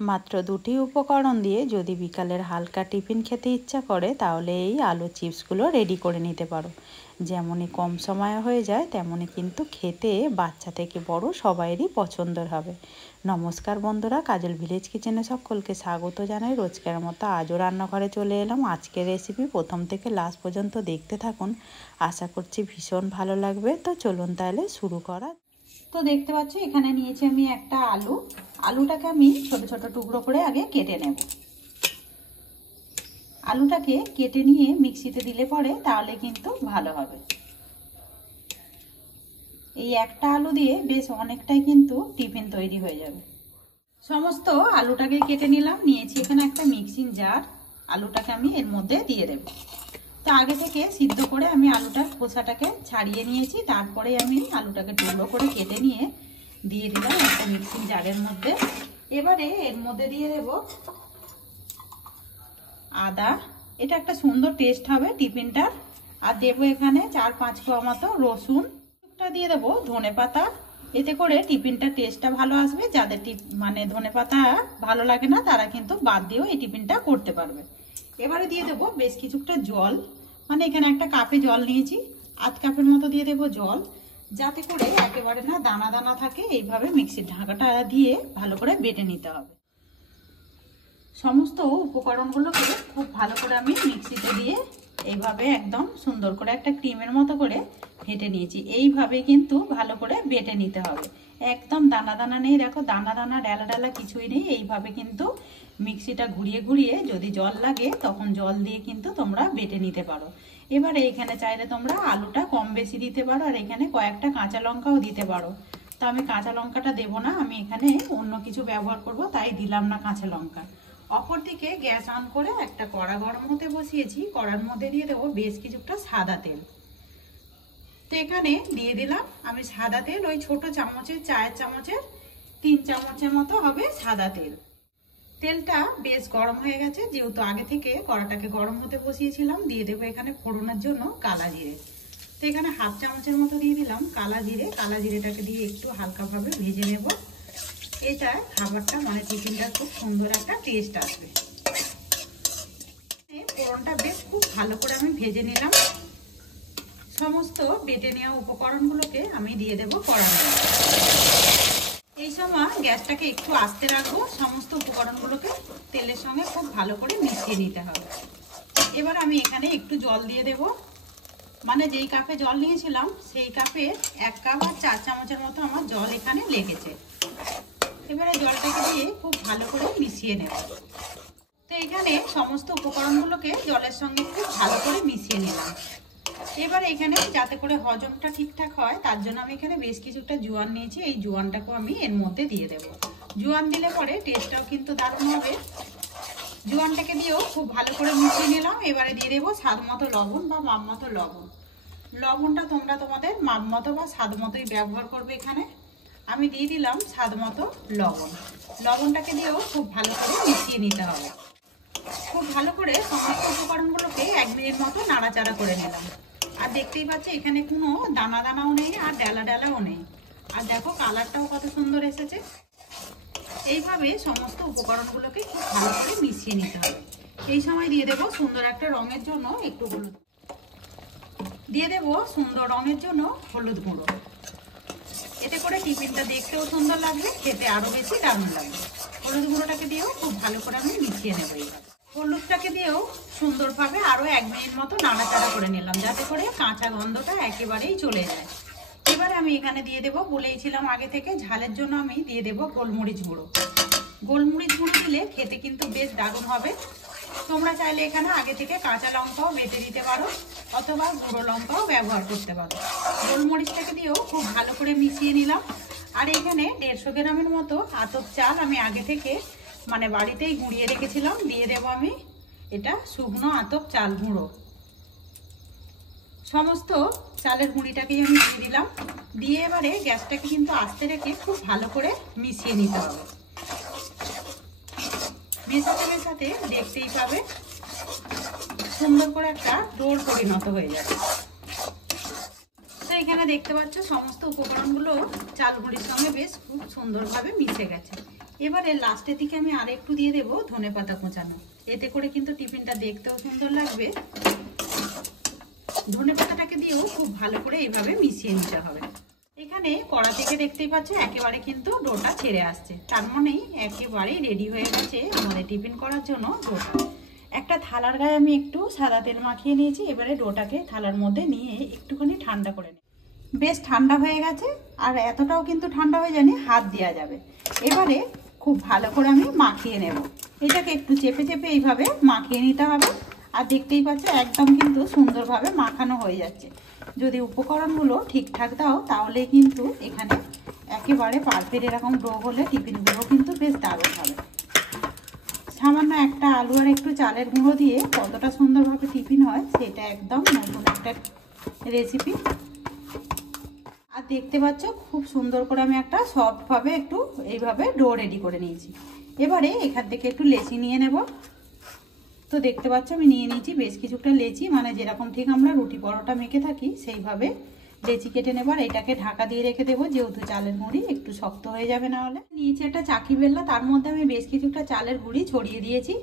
মাত্র দুটি উপকরণ দিয়ে যদি বিকালের হালকা টিফিন খেতে ইচ্ছা করে তাহলে এই আলু চিপসগুলো রেডি করে নিতে পারো। যেমনই কম সময়ে হয়ে যায় তেমনই কিন্তু খেতে বাচ্চা থেকে বড় সবাইরই পছন্দের হবে। নমস্কার বন্ধুরা, কাজল ভিলেজ কিচেনে সকলকে স্বাগত জানাই। রোজকার মতো আজও রান্নাঘরে চলে এলাম। আজকের রেসিপি প্রথম থেকে লাস্ট পর্যন্ত দেখতে থাকুন, আশা করছি ভীষণ ভালো লাগবে। তো চলুন তাহলে শুরু করা। তো দেখতে পাচ্ছ এখানে নিয়েছি আমি একটা আলুটাকে আমি ছোট ছোট টুকরো করে আগে কেটে নেব। আলুটাকে কেটে নিয়ে মিক্সিতে দিলে পরে তাহলে কিন্তু ভালো হবে। এই একটা আলু দিয়ে বেশ অনেকটাই কিন্তু টিফিন তৈরি হয়ে যাবে। সমস্ত আলুটাকে কেটে নিলাম, নিয়েছি এখানে একটা মিক্সিং জার। আলুটাকে আমি এর মধ্যে দিয়ে দেব। তো আগে থেকে সিদ্ধ করে আমি আলুটার খোসাটাকে ছাড়িয়ে নিয়েছি, তারপরে আমি আলুটাকে টুকরো করে কেটে নিয়ে দিয়ে দিলাম একটা মিক্সিং জারের মধ্যে। এবারে এর মধ্যে দিয়ে দেব আদা, এটা একটা সুন্দর টেস্ট হবে টিফিনটার। আর দেবো এখানে 4-5 কোয়া মতো রসুন, দিয়ে দেবো ধনে পাতা, এতে করে টিফিনটা টেস্টটা ভালো আসবে। যাদের ধনে পাতা ভালো লাগে না তারা কিন্তু বাদ দিয়েও এই টিফিনটা করতে পারবে। এবারে দিয়ে দেবো বেশ কিছুটা জল, এখানে একটা কাপে জল নিয়েছি, 1/2 কাপের মতো দিয়ে দেবো জল, যাতে করে একেবারে না দানা দানা থাকে। এইভাবে মিক্সির ঢাকাটা দিয়ে ভালো করে বেটে নিতে হবে। সমস্ত উপকরণগুলোকে খুব ভালো করে আমি মিক্সিতে দিয়ে এইভাবে একদম সুন্দর করে একটা ক্রিমের মতো করে ফেটে নিয়েছি। এইভাবে কিন্তু ভালো করে বেটে নিতে হবে, একদম দানা দানা নেই, দেখো দানা দানা ডালা ডালা কিছুই নেই। এইভাবে কিন্তু মিক্সিটা ঘুরিয়ে ঘুরিয়ে যদি জল লাগে তখন জল দিয়ে কিন্তু তোমরা বেটে নিতে পারো। এবারে এখানে চাইলে তোমরা আলুটা কম বেশি দিতে পারো, আর এখানে কয়েকটা কাঁচা লঙ্কাও দিতে পারো। তো আমি কাঁচা লঙ্কাটা দেবো না, আমি এখানে অন্য কিছু ব্যবহার করব, তাই দিলাম না কাঁচা লঙ্কা। অপরদিকে গ্যাস অন করে একটা কড়া গরম হতে বসিয়েছি, কড়ার মধ্যে দিয়ে দেবো বেশ কিছুটা সাদা তেল। তো এখানে দিয়ে দিলাম আমি সাদা তেল, ওই ছোট চামচের চায়ের চামচের 3 চামচের মতো হবে সাদা তেল। তেলটা বেশ গরম হয়ে গেছে, যেহেতু আগে থেকে কড়াটাকে গরম হতে বসিয়েছিলাম। দিয়ে দেবো এখানে ফোড়নের জন্য কালা জিরে। তো এখানে 1/2 চামচের মতো দিয়ে দিলাম কালা জিরে। কালা জিরেটাকে দিয়ে একটু হালকাভাবে ভেজে নেব। এটা খাবারটা টিফিনটা খুব সুন্দর একটা টেস্ট আসবে। ফোড়নটা বেশ খুব ভালো করে আমি ভেজে নিলাম। সমস্ত বেটে নেওয়া উপকরণগুলোকে আমি দিয়ে দেবো কড়ার মধ্যে। এই সময় গ্যাসটাকে একটু আস্তে রাখবো, সমস্ত উপকরণগুলোকে তেলের সঙ্গে খুব ভালো করে মিশিয়ে নিতে হবে। এবার আমি এখানে একটু জল দিয়ে দেব, যেই কাপে জল নিয়েছিলাম সেই কাপে 1 কাপ আর 4 চামচের মতো আমার জল এখানে লেগেছে। এবারে জলটাকে দিয়ে খুব ভালো করে মিশিয়ে নেব। তো এখানে সমস্ত উপকরণগুলোকে জলের সঙ্গে খুব ভালো করে মিশিয়ে নিলাম। এবারে এখানে যাতে করে হজমটা ঠিকঠাক হয় তার জন্য আমি এখানে বেশ কিছুটা জোয়ান নিয়েছি, এই জোয়ানটাকেও আমি এর মধ্যে দিয়ে দেব। জোয়ান দিলে পরে টেস্টটাও কিন্তু দারুণ হবে। জোয়ানটাকে দিয়েও খুব ভালো করে মিশিয়ে নিলাম। এবারে দিয়ে দেবো স্বাদ মতো লবণ বা মাপ মতো লবণ। লবণটা তোমরা তোমাদের মাপ মতো বা স্বাদ মতোই ব্যবহার করবে। এখানে আমি দিয়ে দিলাম স্বাদ মতো লবণ। লবণটাকে দিয়েও খুব ভালো করে মিশিয়ে নিতে হবে। খুব ভালো করে সমস্ত উপকরণগুলোকে 1 মিনিট মতো নাড়াচাড়া করে নিলাম। আর দেখতেই পাচ্ছ এখানে কোনো দানা দানাও নেই আর ডালা ডালাও নেই। আর দেখো কালারটাও কত সুন্দর এসেছে। এইভাবে সমস্ত উপকরণগুলোকে খুব ভালো করে মিশিয়ে নিতে হবে। এই সময় দিয়ে দেবো সুন্দর একটা রঙের জন্য একটু হলুদ, দিয়ে দেবো সুন্দর রঙের জন্য হলুদ গুঁড়ো। এতে করে টিফিনটা দেখতেও সুন্দর লাগবে, খেতে আরো বেশি দারুণ লাগবে। হলুদ গুঁড়োটাকে দিয়েও খুব ভালো করে আমি মিশিয়ে নেবো। এইভাবে হলুদটাকে দিয়েও সুন্দরভাবে আরো 1 মিনিট মতো নাড়াচাড়া করে নিলাম, যাতে করে কাঁচা গন্ধটা একেবারেই চলে যায়। এবারে আমি এখানে দিয়ে দেবো, বলেইছিলাম আগে থেকে ঝালের জন্য আমি দিয়ে দেবো গোলমরিচ গুঁড়ো। গোলমরিচ গুঁড়ো দিলে খেতে কিন্তু বেশ দারুণ হবে। তোমরা চাইলে এখানে আগে থেকে কাঁচা লঙ্কাও বেটে দিতে পারো, অথবা গুঁড়ো লঙ্কাও ব্যবহার করতে পারো। গোলমরিচটাকে দিয়েও খুব ভালো করে মিশিয়ে নিলাম। আর এখানে 150 গ্রামের মতো আতপ চাল আমি আগে থেকে বাড়িতেই গুঁড়িয়ে রেখেছিলাম, দিয়ে দেবো আমি এটা শুকনো আতপ চাল গুঁড়ো। সমস্ত চালের গুঁড়িটাকেই আমি দিয়ে দিলাম। দিয়ে এবারে গ্যাসটাকে কিন্তু আস্তে রেখে খুব ভালো করে মিশিয়ে নিতে হবে। মেশাতে মেশাতে দেখতেই পাবে সুন্দর করে একটা ডোর পরিণত হয়ে যাবে। তো এখানে দেখতে পাচ্ছ সমস্ত উপকরণগুলো চাল গুঁড়ির সঙ্গে বেশ খুব সুন্দরভাবে মিশে গেছে। এবারে লাস্টের দিকে আমি আর একটু দিয়ে দেবো ধনেপাতা কোঁচানো, এতে করে কিন্তু টিফিনটা দেখতেও সুন্দর লাগবে। ধনেপাতাটাকে দিয়েও খুব ভালো করে এইভাবে মিশিয়ে নিতে হবে। এখানে কড়া থেকে দেখতেই পাচ্ছ একেবারে কিন্তু ডোটা ছেড়ে আসছে, তার মানেই একেবারে রেডি হয়ে গেছে আমাদের টিফিন করার জন্য ডোটা। একটা থালার গায়ে আমি একটু সাদা তেল মাখিয়ে নিয়েছি। এবারে ডোটাকে থালার মধ্যে নিয়ে একটুখানি ঠান্ডা করে নিই। বেশ ঠান্ডা হয়ে গেছে, আর এতটাও কিন্তু ঠান্ডা হয়ে যায়নি, হাত দেওয়া যাবে। এবারে খুব ভালো করে আমি মাখিয়ে নেব। এটাকে একটু চেপে চেপে এইভাবে মাখিয়ে নিতে হবে। আর দেখতেই পাচ্ছ একদম কিন্তু সুন্দরভাবে মাখানো হয়ে যাচ্ছে। যদি উপকরণগুলো ঠিকঠাক দাও তাহলে কিন্তু এখানে একেবারে পারফেক্ট এরকম ডো হলে টিফিনগুলো কিন্তু বেশ দারুণ হবে। সামান্য একটা আলু আর একটু চালের গুঁড়ো দিয়ে কতটা সুন্দরভাবে টিফিন হয় সেটা একদম নতুন একটা রেসিপি। আর দেখতে পাচ্ছ খুব সুন্দর করে আমি একটা সফটভাবে একটু এইভাবে ডো রেডি করে নিয়েছি। এবারে এখান থেকে একটু লেচি নিয়ে নেব। তো দেখতে পাচ্ছ আমি নিয়ে নিয়েছি বেশ কিছুটা লেচি, মানে যেরকম ঠিক আমরা রুটি পরোটা মেখে থাকি সেইভাবে লেচি কেটে নেব। আর এটাকে ঢাকা দিয়ে রেখে দেবো, যেহেতু চালের গুঁড়ি একটু শক্ত হয়ে যাবে না হলে। নিয়েছি একটা চাকি বেলনা, তার মধ্যে আমি বেশ কিছুটা চালের গুঁড়ি ছড়িয়ে দিয়েছি।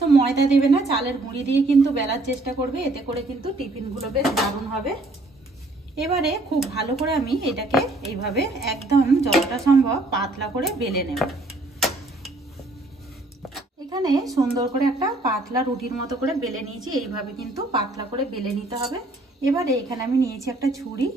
তো ময়দা দেবে না, চালের গুঁড়ি দিয়ে কিন্তু বেলার চেষ্টা করবে, এতে করে কিন্তু টিফিনগুলো বেশ দারুণ হবে। এবারে খুব ভালো করে আমি এটাকে এইভাবে একদম যতটা সম্ভব পাতলা করে বেলে নেব। এখানে সুন্দর করে একটা পাতলা রুটির মতো করে বেলে নিয়েছি, এইভাবে কিন্তু পাতলা করে বেলে নিতে হবে। এবারে এখানে আমি নিয়েছি একটা ছুরি,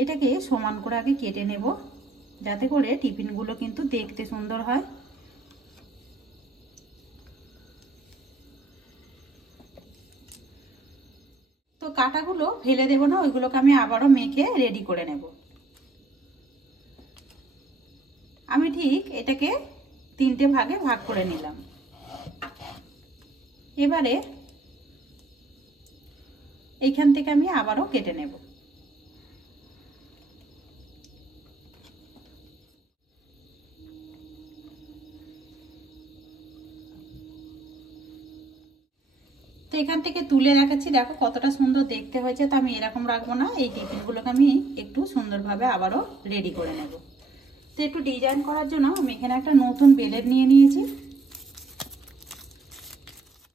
এটাকে সমান করে আগে কেটে নেব যাতে করে টিফিনগুলো কিন্তু দেখতে সুন্দর হয়। তো কাটাগুলো ফেলে দেবো না, ওইগুলোকে আমি আবারও মেখে রেডি করে নেব। আমি ঠিক এটাকে 3টে ভাগে ভাগ করে নিলাম। এবারে এইখান থেকে আমি আবারও কেটে নেব। তো এখান থেকে তুলে দেখাচ্ছি, দেখো কতটা সুন্দর দেখতে হয়েছে। তো আমি এরকম রাখবো না, এই টিফিনগুলোকে আমি একটু সুন্দরভাবে আবারও রেডি করে নেব। তো একটু ডিজাইন করার জন্য আমি এখানে একটা নতুন বেলেট নিয়ে নিয়েছি।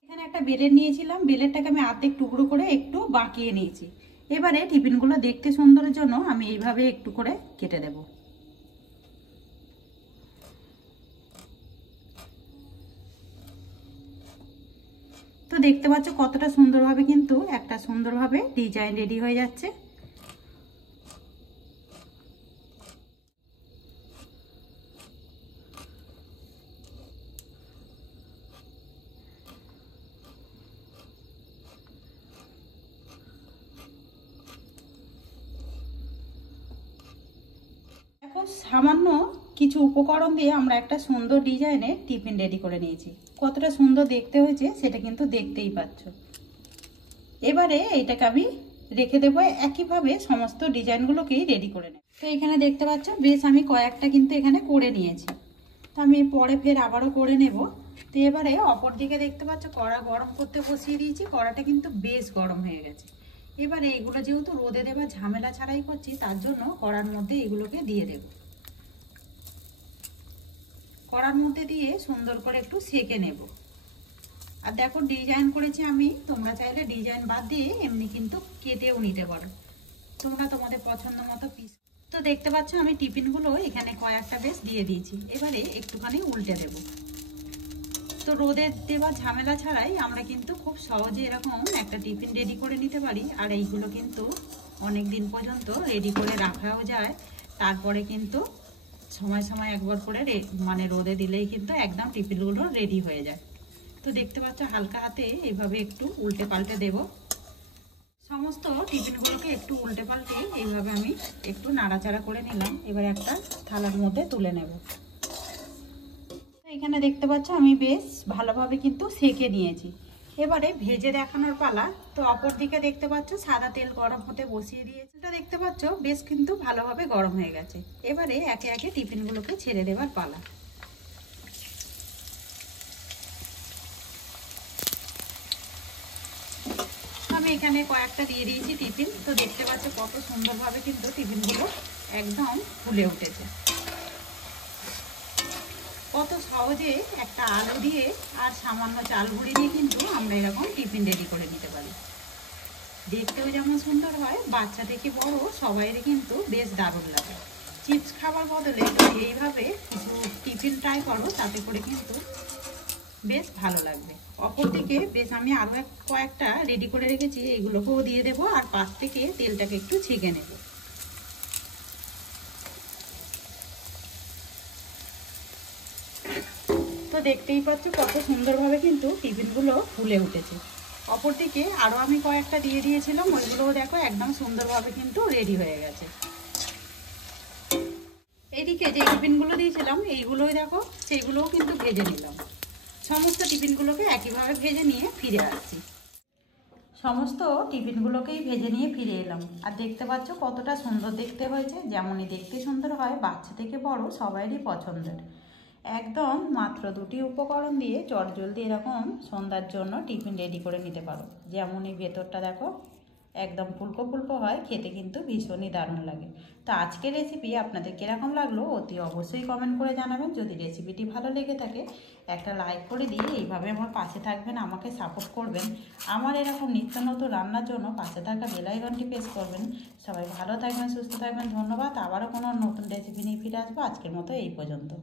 এখানে একটা বেলেট নিয়েছিলাম, বেলেটটাকে আমি অর্ধেক টুকরো করে একটু বাঁকিয়ে নিয়েছি। এবারে টিফিনগুলো দেখতে সুন্দরের জন্য আমি এইভাবে একটু করে কেটে দেব। তো দেখতে পাচ্ছ কতটা সুন্দরভাবে কিন্তু একটা সুন্দরভাবে ডিজাইন রেডি হয়ে যাচ্ছে। দেখো সামান্য কিছু উপকরণ দিয়ে আমরা একটা সুন্দর ডিজাইনের টিফিন রেডি করে নিয়েছি। কতটা সুন্দর দেখতে হয়েছে সেটা কিন্তু দেখতেই পাচ্ছ। এবারে এইটাকে আমি রেখে দেবো, একইভাবে সমস্ত ডিজাইনগুলোকেই রেডি করে নেব। তো এখানে দেখতে পাচ্ছ বেশ আমি কয়েকটা কিন্তু এখানে করে নিয়েছি। তো আমি পরে ফের আবারও করে নেব। তো এবারে অপর দিকে দেখতে পাচ্ছ কড়া গরম করতে বসিয়ে দিয়েছি, কড়াটা কিন্তু বেশ গরম হয়ে গেছে। এবারে এগুলো যেহেতু রোদে দেওয়া ঝামেলা ছাড়াই করছি, তার জন্য কড়ার মধ্যে এগুলোকে দিয়ে দেব। কড়ার মধ্যে দিয়ে সুন্দর করে একটু সেঁকে নেব। আর দেখো ডিজাইন করেছি আমি, তোমরা চাইলে ডিজাইন বাদ দিয়ে এমনি কিন্তু কেটেও নিতে পারো, তোমরা তোমাদের পছন্দ মতো পিস। তো দেখতে পাচ্ছ আমি টিফিনগুলো এখানে কয়েকটা বেশ দিয়ে দিয়েছি। এবারে একটুখানি উল্টে দেব। তো রোদে দেওয়া ঝামেলা ছাড়াই আমরা কিন্তু খুব সহজে এরকম একটা টিফিন রেডি করে নিতে পারি। আর এইগুলো কিন্তু অনেক দিন পর্যন্ত রেডি করে রাখাও যায়। তারপরে কিন্তু সময় সময় একবার করে মানে রোদে দিলেই কিন্তু একদম টিফিনগুলো রেডি হয়ে যায়। তো দেখতে পাচ্ছ হালকা হাতে এইভাবে একটু উল্টে পাল্টে দেব। সমস্ত টিফিনগুলোকে একটু উল্টে পাল্টে এইভাবে আমি একটু নাড়াচাড়া করে নিলাম। এবার একটা থালার মধ্যে তুলে নেব। এখানে দেখতে পাচ্ছ আমি বেশ ভালোভাবে কিন্তু সেঁকে নিয়েছি। এবারে ভেজে দেখানোর পালা। তো অপর দিকে দেখতে পাচ্ছ সাদা তেল গরম হতে বসিয়ে দিয়েছি। এটা দেখতে পাচ্ছ বেশ কিন্তু ভালোভাবে গরম হয়ে গেছে। এবারে একে একে টিফিনগুলোকে ছেড়ে দেওয়ার পালা। আমি এখানে কয়েকটা দিয়ে দিয়েছি টিফিন। তো দেখতে পাচ্ছ কত সুন্দরভাবে কিন্তু টিফিনগুলো একদম ফুলে উঠেছে। কত কত সহজে একটা আলু দিয়ে আর সামান্য চাল গুঁড়ি দিয়ে কিন্তু আমরা এরকম টিফিন রেডি করে নিতে পারি। দেখতেও যেমন সুন্দর হয়, বাচ্চা থেকে বড় সবাইরই কিন্তু বেশ দারুণ লাগে। চিপস খাবার বদলে এইভাবে কিছু টিফিন ট্রাই করো, তাতে করে কিন্তু বেশ ভালো লাগবে। অপরদিকে বেশ আমি আরও কয়েকটা রেডি করে রেখেছি, এইগুলোকেও দিয়ে দেবো আর পাশ থেকে তেলটাকে একটু ছেঁকে নেব। তো দেখতেই পাচ্ছ কত সুন্দরভাবে কিন্তু টিফিনগুলো ফুলে উঠেছে। অপরদিকে আরও আমি কয়েকটা দিয়ে দিয়েছিলাম, ওইগুলোও দেখো একদম সুন্দরভাবে কিন্তু রেডি হয়ে গেছে। এইদিকে যে টিফিনগুলো দিয়েছিলাম এইগুলোই দেখো সেইগুলোও কিন্তু ভেজে নিলাম। সমস্ত টিফিনগুলোকে একইভাবে ভেজে নিয়ে ফিরে আসছি। সমস্ত টিফিনগুলোকেই ভেজে নিয়ে ফিরে এলাম, আর দেখতে পাচ্ছ কতটা সুন্দর দেখতে হয়েছে। যেমনই দেখতে সুন্দর হয়, বাচ্চা থেকে বড় সবাইরই পছন্দের। একদম মাত্র 2টি উপকরণ দিয়ে চটজলদি এরকম সন্ধ্যার জন্য টিফিন রেডি করে নিতে পারো। যেমনই ভেতরটা দেখো একদম ফুলকো ফুলকো হয়, খেতে কিন্তু ভীষণই দারুণ লাগে। তো আজকের রেসিপি আপনাদের কীরকম লাগলো অতি অবশ্যই কমেন্ট করে জানাবেন। যদি রেসিপিটি ভালো লেগে থাকে একটা লাইক করে দিয়ে এইভাবে আমার পাশে থাকবেন, আমাকে সাপোর্ট করবেন। আমার এরকম নিত্য নতুন রান্নার জন্য পাশে থাকা বেল আইকনটি প্রেস করবেন। সবাই ভালো থাকবেন, সুস্থ থাকবেন। ধন্যবাদ। আবারও কোনো নতুন রেসিপি নিয়ে ফিরে আসবো। আজকের মতো এই পর্যন্ত।